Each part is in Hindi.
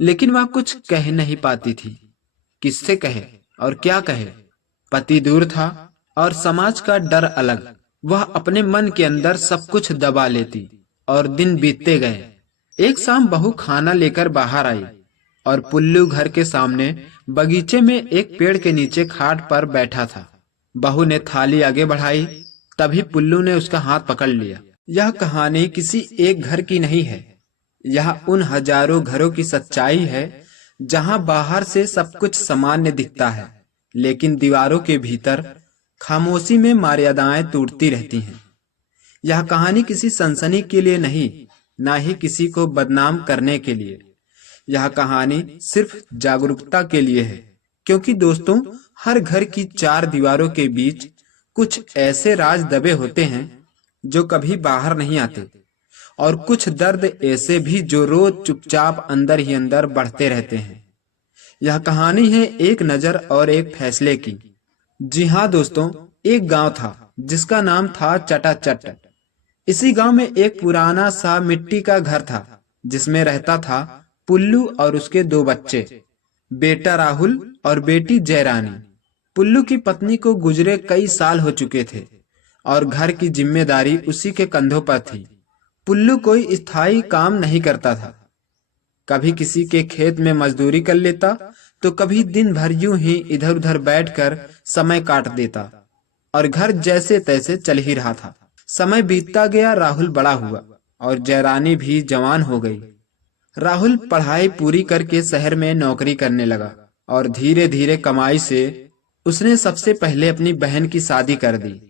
लेकिन वह कुछ कह नहीं पाती थी। किससे कहे और क्या कहे। पति दूर था और समाज का डर अलग। वह अपने मन के अंदर सब कुछ दबा लेती और दिन बीतते गए। एक शाम बहू खाना लेकर बाहर आई और पुल्लू घर के सामने बगीचे में एक पेड़ के नीचे खाट पर बैठा था। बहू ने थाली आगे बढ़ाई, तभी पुल्लू ने उसका हाथ पकड़ लिया। यह कहानी किसी एक घर की नहीं है, यह उन हजारों घरों की सच्चाई है जहां बाहर से सब कुछ सामान्य दिखता है, लेकिन दीवारों के भीतर खामोशी में मर्यादाएं टूटती रहती हैं। यह कहानी किसी सनसनी के लिए नहीं, ना ही किसी को बदनाम करने के लिए। यह कहानी सिर्फ जागरूकता के लिए है, क्योंकि दोस्तों, हर घर की चार दीवारों के बीच कुछ ऐसे राज दबे होते हैं जो कभी बाहर नहीं आते, और कुछ दर्द ऐसे भी जो रोज चुपचाप अंदर ही अंदर बढ़ते रहते हैं। यह कहानी है एक नजर और एक फैसले की। जी हाँ दोस्तों, एक गांव था जिसका नाम था चटाचट। इसी गांव में एक पुराना सा मिट्टी का घर था जिसमें रहता था पुल्लू और उसके दो बच्चे, बेटा राहुल और बेटी जयरानी। पुल्लू की पत्नी को गुजरे कई साल हो चुके थे और घर की जिम्मेदारी उसी के कंधों पर थी। पुल्लू कोई स्थायी काम नहीं करता था। कभी किसी के खेत में मजदूरी कर लेता तो कभी दिन भर यूं ही इधर उधर बैठकर समय काट देता, और घर जैसे तैसे चल ही रहा था। समय बीतता गया, राहुल बड़ा हुआ और जयरानी भी जवान हो गई। राहुल पढ़ाई पूरी करके शहर में नौकरी करने लगा और धीरे धीरे कमाई से उसने सबसे पहले अपनी बहन की शादी कर दी।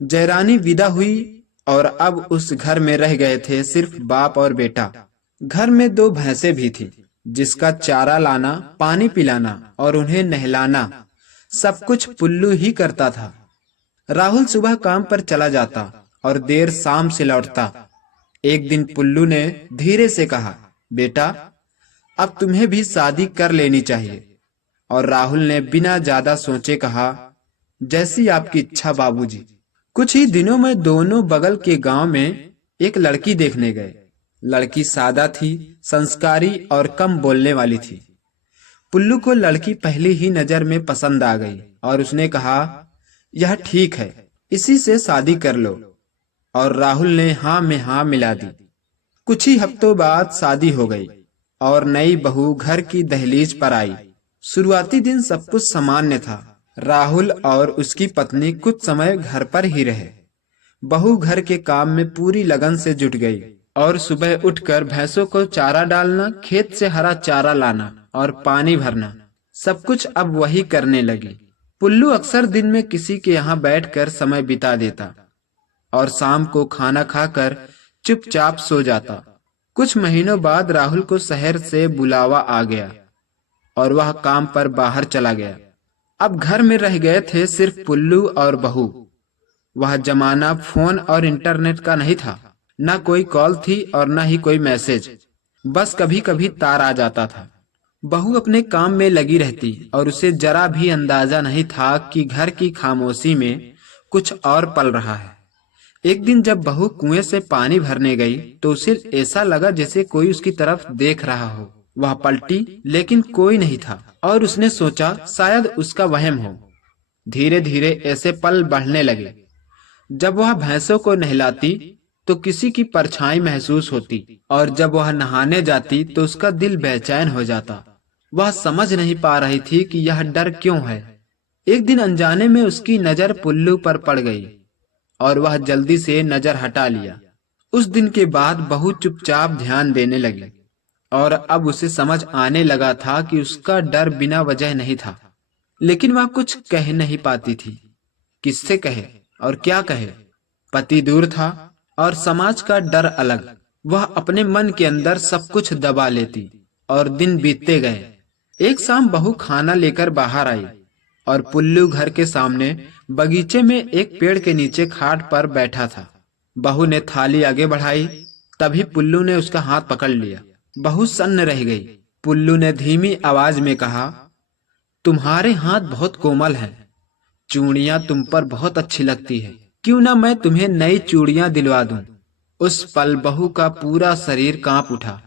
जयरानी विदा हुई और अब उस घर में रह गए थे सिर्फ बाप और बेटा। घर में दो भैंसें भी थी जिसका चारा लाना, पानी पिलाना और उन्हें नहलाना सब कुछ पुल्लू ही करता था। राहुल सुबह काम पर चला जाता और देर शाम से लौटता। एक दिन पुल्लू ने धीरे से कहा, बेटा, अब तुम्हें भी शादी कर लेनी चाहिए। और राहुल ने बिना ज्यादा सोचे कहा, जैसी आपकी इच्छा बाबूजी। कुछ ही दिनों में दोनों बगल के गांव में एक लड़की देखने गए। लड़की सादा थी, संस्कारी और कम बोलने वाली थी। पुल्लू को लड़की पहली ही नजर में पसंद आ गई और उसने कहा, यह ठीक है, इसी से शादी कर लो। और राहुल ने हाँ में हाँ मिला दी। कुछ ही हफ्तों बाद शादी हो गई और नई बहू घर की दहलीज पर आई। शुरुआती दिन सब कुछ सामान्य था। राहुल और उसकी पत्नी कुछ समय घर पर ही रहे। बहू घर के काम में पूरी लगन से जुट गई और सुबह उठकर भैंसों को चारा डालना, खेत से हरा चारा लाना और पानी भरना, सब कुछ अब वही करने लगी। पुल्लू अक्सर दिन में किसी के यहाँ बैठकर समय बिता देता और शाम को खाना खाकर चुपचाप सो जाता। कुछ महीनों बाद राहुल को शहर से बुलावा आ गया और वह काम पर बाहर चला गया। अब घर में रह गए थे सिर्फ पुल्लू और बहू। वह जमाना फोन और इंटरनेट का नहीं था, न कोई कॉल थी और न ही कोई मैसेज, बस कभी कभी तार आ जाता था। बहू अपने काम में लगी रहती और उसे जरा भी अंदाजा नहीं था कि घर की खामोशी में कुछ और पल रहा है। एक दिन जब बहू कुएं से पानी भरने गई तो उसे ऐसा लगा जैसे कोई उसकी तरफ देख रहा हो। वह पलटी, लेकिन कोई नहीं था और उसने सोचा शायद उसका वहम हो। धीरे धीरे ऐसे पल बढ़ने लगे। जब वह भैंसों को नहलाती तो किसी की परछाई महसूस होती और जब वह नहाने जाती तो उसका दिल बेचैन हो जाता। वह समझ नहीं पा रही थी कि यह डर क्यों है। एक दिन अनजाने में उसकी नजर पुल्लू पर पड़ गई और वह जल्दी से नजर हटा लिया। उस दिन के बाद बहू चुपचाप ध्यान देने लगी और अब उसे समझ आने लगा था कि उसका डर बिना वजह नहीं था, लेकिन वह कुछ कह नहीं पाती थी। किससे कहे और क्या कहे। पति दूर था और समाज का डर अलग। वह अपने मन के अंदर सब कुछ दबा लेती और दिन बीतते गए। एक शाम बहू खाना लेकर बाहर आई और पुल्लू घर के सामने बगीचे में एक पेड़ के नीचे खाट पर बैठा था। बहू ने थाली आगे बढ़ाई, तभी पुल्लू ने उसका हाथ पकड़ लिया। बहू सन्न रह गई। पुल्लू ने धीमी आवाज में कहा, तुम्हारे हाथ बहुत कोमल हैं, चूड़ियां तुम पर बहुत अच्छी लगती है, क्यों ना मैं तुम्हें नई चूड़ियां दिलवा दूं। उस पल बहू का पूरा शरीर कांप उठा।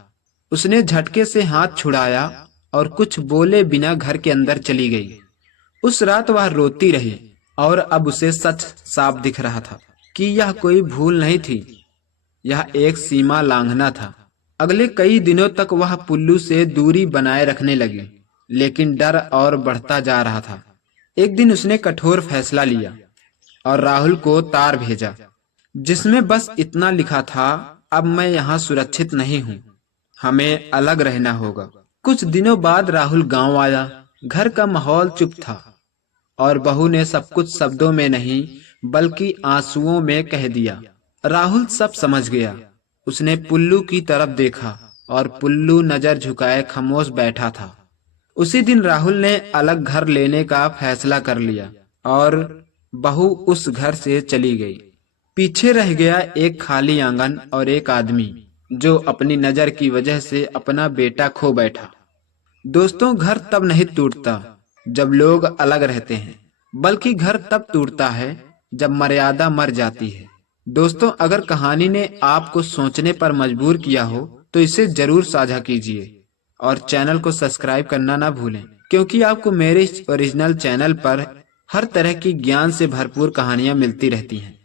उसने झटके से हाथ छुड़ाया और कुछ बोले बिना घर के अंदर चली गई। उस रात वह रोती रही और अब उसे सच साफ दिख रहा था कि यह कोई भूल नहीं थी, यह एक सीमा लांघना था। अगले कई दिनों तक वह पुल्लू से दूरी बनाए रखने लगी, लेकिन डर और बढ़ता जा रहा था। एक दिन उसने कठोर फैसला लिया और राहुल को तार भेजा, जिसमें बस इतना लिखा था, अब मैं यहाँ सुरक्षित नहीं हूँ, हमें अलग रहना होगा। कुछ दिनों बाद राहुल गांव आया। घर का माहौल चुप था और बहू ने सब कुछ शब्दों में नहीं बल्कि आंसुओं में कह दिया। राहुल सब समझ गया। उसने पुल्लू की तरफ देखा और पुल्लू नजर झुकाए खामोश बैठा था। उसी दिन राहुल ने अलग घर लेने का फैसला कर लिया और बहू उस घर से चली गई। पीछे रह गया एक खाली आंगन और एक आदमी जो अपनी नजर की वजह से अपना बेटा खो बैठा। दोस्तों, घर तब नहीं टूटता जब लोग अलग रहते हैं, बल्कि घर तब टूटता है जब मर्यादा मर जाती है। दोस्तों, अगर कहानी ने आपको सोचने पर मजबूर किया हो तो इसे जरूर साझा कीजिए और चैनल को सब्सक्राइब करना ना भूलें, क्योंकि आपको मेरे ओरिजिनल चैनल पर हर तरह की ज्ञान से भरपूर कहानियां मिलती रहती हैं।